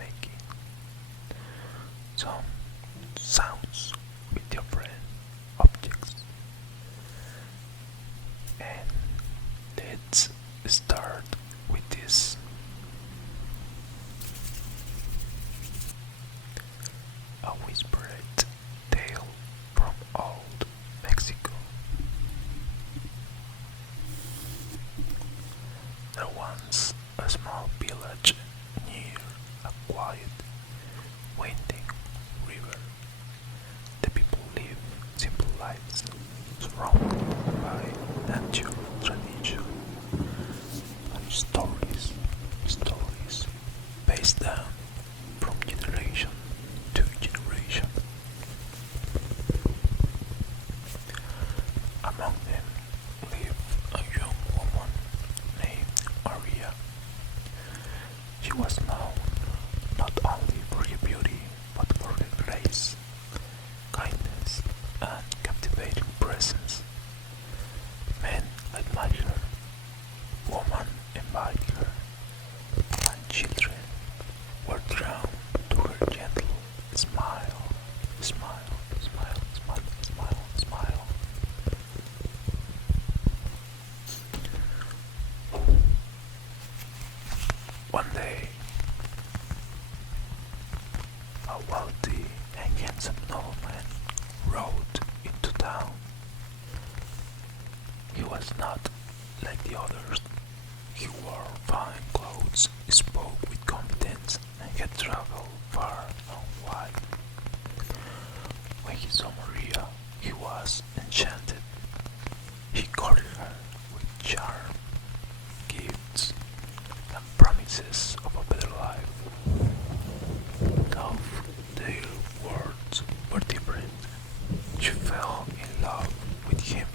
making some sounds with different objects. And let's start with this. A whispered tale from old Mexico. There once a small village near a quiet, winding river. The people live simple lives, surrounded by nature, tradition, and stories passed down from generation to generation. Among them lived a young woman named Maria. She was known not only for her beauty but for her grace, kindness, and captivating presence. Men admired her, women envied her, and children were drawn to her gentle smile, smile, smile, smile, smile, smile. One day, a wealthy and handsome nobleman rode into town. He was not like the others. He wore fine clothes, spoke with confidence, and had traveled far and wide. When he saw Maria, he was enchanted. He courted her with charm, gifts, and promises of a better life. Though their words were different, she fell in love with him,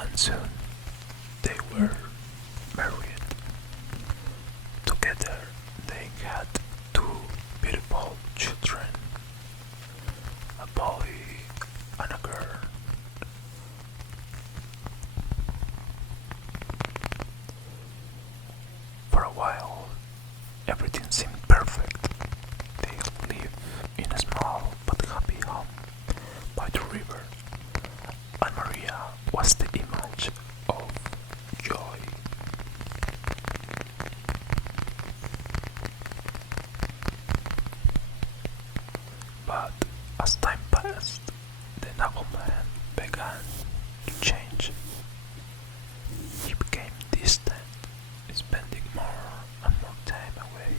and soon they were married. Together they had two beautiful children, a boy and a girl. For a while, everything seemed perfect. They lived in a small but happy home by the river, and Maria was the image of joy. But as time passed, the nobleman began to change. He became distant, spending more and more time away.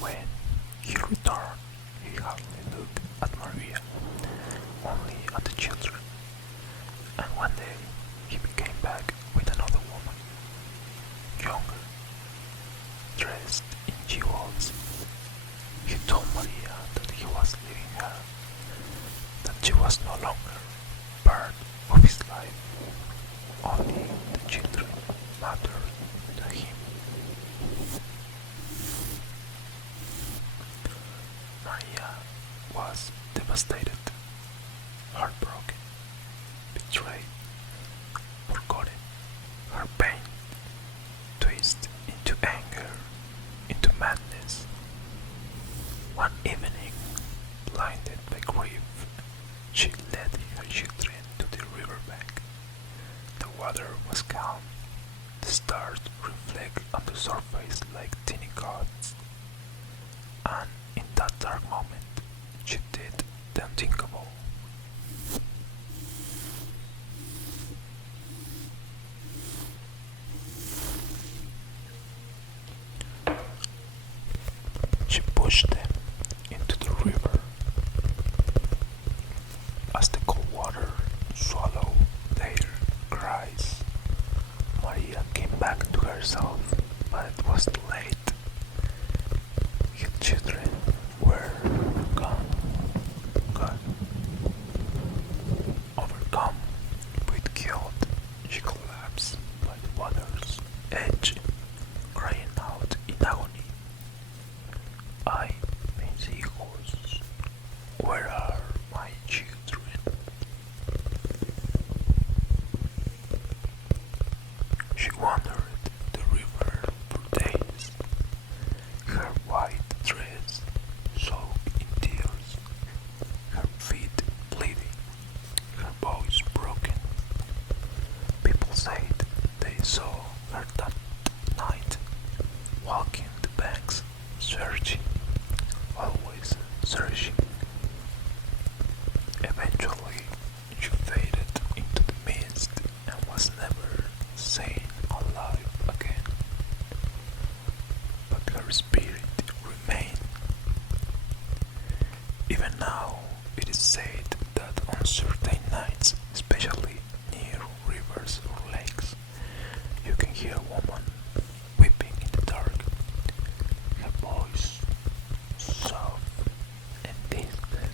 When he returned, he hardly looked at Maria, only at the children. And one day, he came back with another woman, younger, dressed in jewels. He told Maria that he was leaving her, that she was no longer part of his life. Only the children mattered to him. Maria was devastated, heartbroken, betrayed, forgotten. Her pain twisted into anger, into madness. One evening, blinded by grief, she led her children to the riverbank. The water was calm. The stars reflected on the surface like tiny gods. And in that dark moment, she did the unthinkable. She pushed them into the river. As the cold water swallowed their cries, Maria came back to herself, but it was too late. Her children were gone. Overcome with guilt, she collapsed by the water's edge, crying out in agony. I her spirit remained. Even now, it is said that on certain nights, especially near rivers or lakes, you can hear a woman weeping in the dark, her voice soft and distant.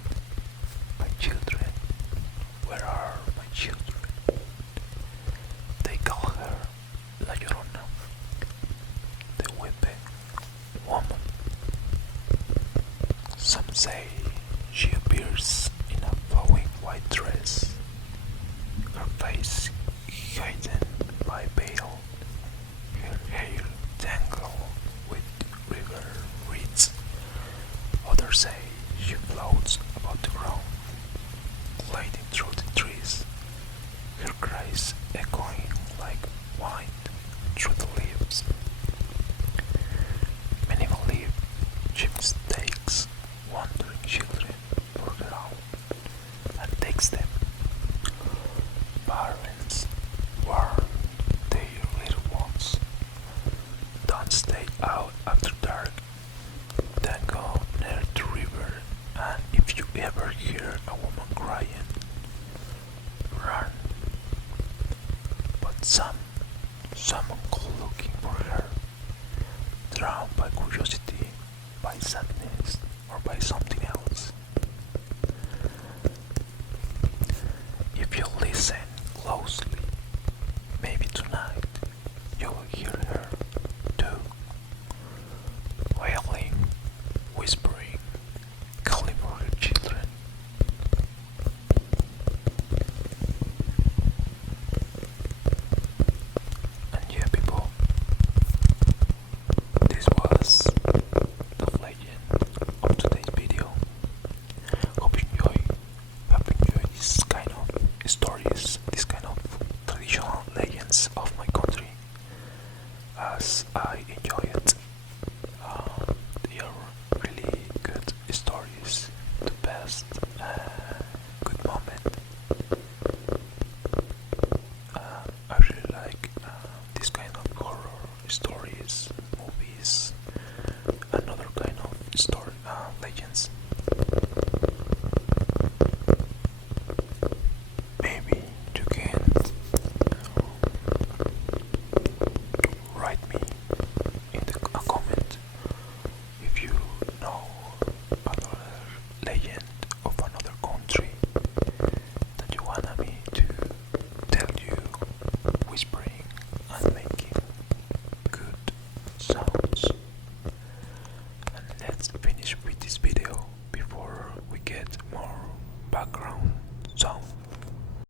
My children, where are my children? They call her La Llorona, the weeping woman. Some say she appears in a flowing white dress, her face hidden by a veil, her hair tangled with river reeds. Others say she floats above the ground, gliding through the trees, her cries echoing like wind through the leaves. Many believe she mistakes wandering children for her own and takes them. Parents warn their little ones, don't stay out after dark, don't go near the river, and if you ever hear a woman crying, run. But some go looking for her, drawn by curiosity, by sadness, or by something else. If you listen closely, maybe tonight you will hear her too, wailing, whispering, calling for her children. And yeah, people, this was the legend of today's video. Hope you have enjoyed this kind of stories, this kind of traditional legends of my country, as I enjoy it. They are really good stories, the best good moment. I really like this kind of horror stories.